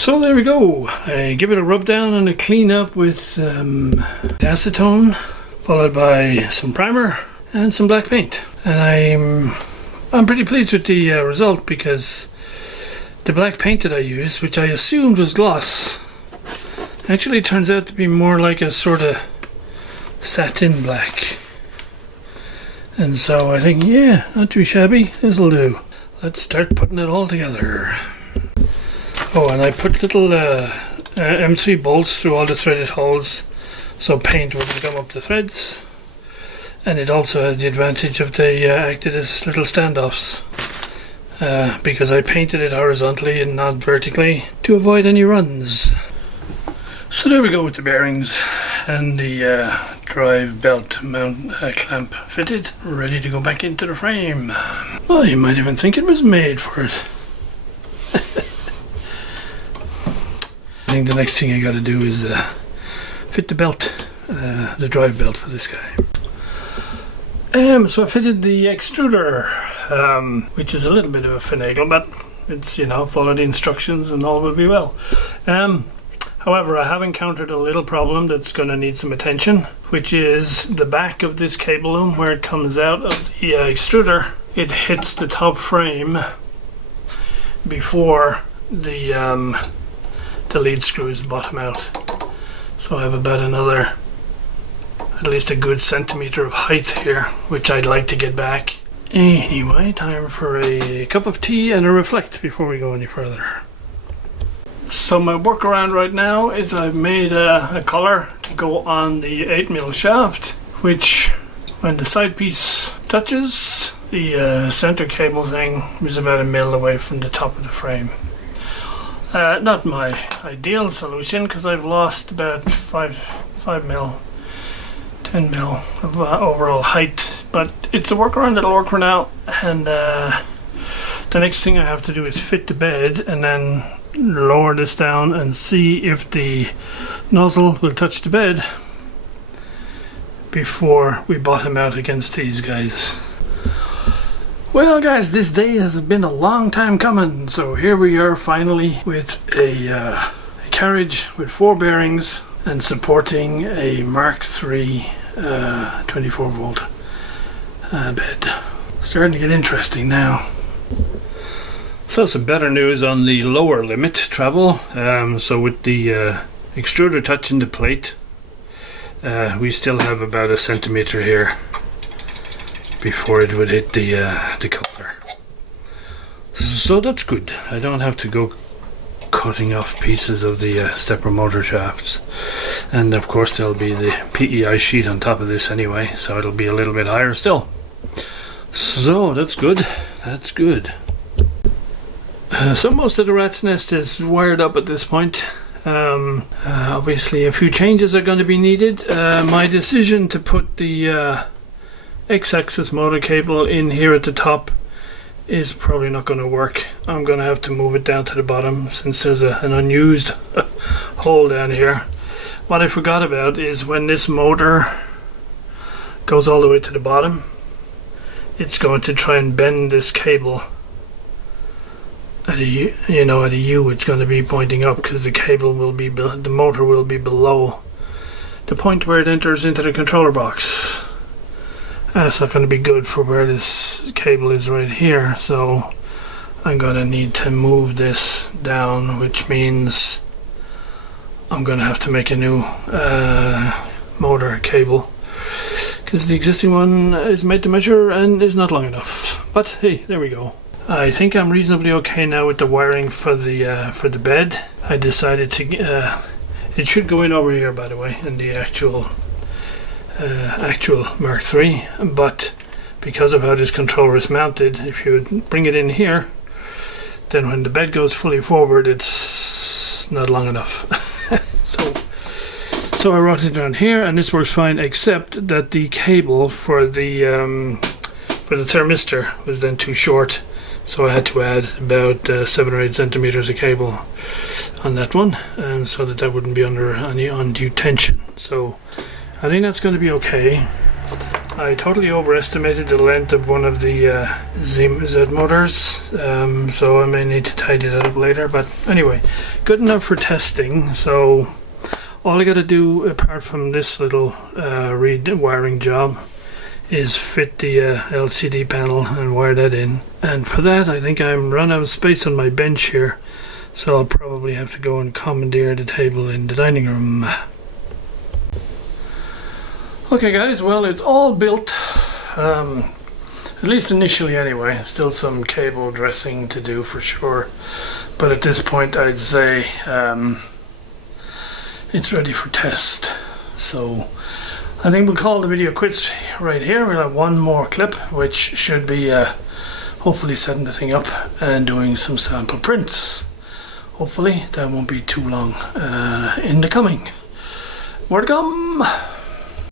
So there we go. I give it a rub down and a clean up with acetone, followed by some primer and some black paint. And I'm pretty pleased with the result, because the black paint that I used, which I assumed was gloss, actually turns out to be more like a sort of satin black. And so I think, yeah, not too shabby, this'll do. Let's start putting it all together. Oh, and I put little M3 bolts through all the threaded holes so paint wouldn't gum up the threads. And it also has the advantage of they acted as little standoffs, because I painted it horizontally and not vertically to avoid any runs. So there we go with the bearings and the drive belt mount clamp fitted, ready to go back into the frame. Well, you might even think it was made for it. I think the next thing I got to do is fit the belt, the drive belt for this guy. So I fitted the extruder, which is a little bit of a finagle, but it's, you know, follow the instructions and all will be well. However, I have encountered a little problem that's going to need some attention, which is the back of this cable loom where it comes out of the extruder. It hits the top frame before the lead screws bottom out. So I have about another, at least a good centimeter of height here, which I'd like to get back. Anyway, time for a cup of tea and a reflect before we go any further. So my workaround right now is I've made a collar to go on the 8mm shaft, which when the side piece touches, the center cable thing is about 1 mil away from the top of the frame. Not my ideal solution, because I've lost about 5 mil, 10 mil of overall height, but it's a workaround that'll work for now. And the next thing I have to do is fit the bed and then lower this down and see if the nozzle will touch the bed before we bottom out against these guys. Well guys, this day has been a long time coming, so here we are finally with a carriage with 4 bearings and supporting a Mark III 24 volt bed. Starting to get interesting now. So some better news on the lower limit travel. So with the extruder touching the plate, we still have about 1 centimeter here before it would hit the collar. So that's good. I don't have to go cutting off pieces of the stepper motor shafts. And of course there'll be the PEI sheet on top of this anyway, so it'll be a little bit higher still. So that's good. That's good. So most of the rat's nest is wired up at this point. Obviously a few changes are going to be needed. My decision to put the X-axis motor cable in here at the top is probably not going to work. I'm going to have to move it down to the bottom since there's an unused hole down here. What I forgot about is when this motor goes all the way to the bottom, it's going to try and bend this cable at a U. It's going to be pointing up because the cable will be, the motor will be below the point where it enters into the controller box. That's not going to be good for where this cable is right here, so I'm going to need to move this down, which means I'm going to have to make a new motor cable, because the existing one is made to measure and is not long enough. But hey, there we go. I think I'm reasonably okay now with the wiring for the bed. I decided to it should go in over here, by the way, in the actual Mark III, but because of how this controller is mounted, if you would bring it in here, then when the bed goes fully forward, it's not long enough. so I wrote it down here, and this works fine, except that the cable for the thermistor was then too short, so I had to add about 7 or 8 centimeters of cable on that one, and so that wouldn't be under any undue tension. So I think that's going to be okay. I totally overestimated the length of one of the Z motors, so I may need to tidy that up later, but anyway, good enough for testing. So all I got to do, apart from this little rewiring job, is fit the LCD panel and wire that in. And for that, I think I'm run out of space on my bench here, so I'll probably have to go and commandeer the table in the dining room. Okay guys, well, it's all built, at least initially anyway. Still some cable dressing to do for sure, but at this point I'd say it's ready for test. So I think we'll call the video quits right here. We'll have one more clip, which should be hopefully setting the thing up and doing some sample prints. Hopefully that won't be too long in the coming. More to come.